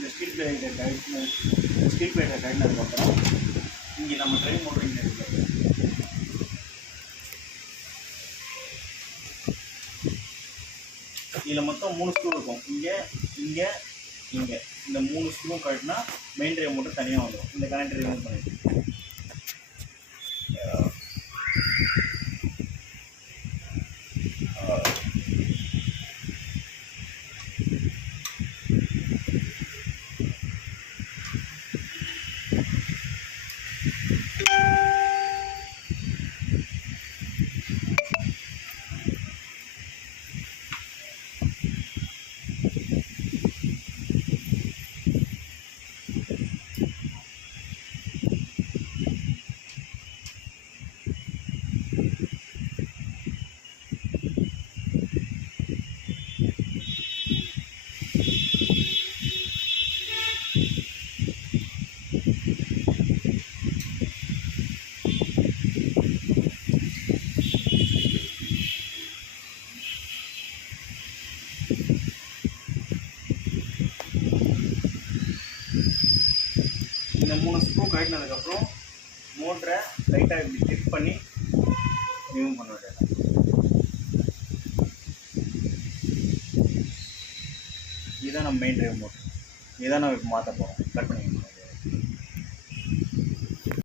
இந்த ஸ்டீல் பிளேட்டை கட்டினதுக்கப்புறம் இங்கே நம்ம ட்ரைவ் மோட்டர் இங்கே இருக்குது. இதில் மொத்தம் 3 ஸ்க்ரூ இருக்கும். இங்கே இங்கே இங்கே இந்த 3 ஸ்க்ரூ கட்டினா மெயின் ட்ரைவ் மோட்டர் தனியாக வந்துடும். இந்த கனெக்டர் ரிமூவ் பண்ணிட்டு இந்த 3 ஸ்க்ரூ கட்டினதுக்கப்புறம் மோட்டரை லைட்டாக இப்படி செக் பண்ணி ரிமூவ் பண்ண வேண்டியது. இதுதான் நம்ம மெயின் ட்ரைவ் மோட்டர். இதுதான் நம்ம இப்போ மாற்ற போகிறோம். கட் பண்ணிக்கணும்.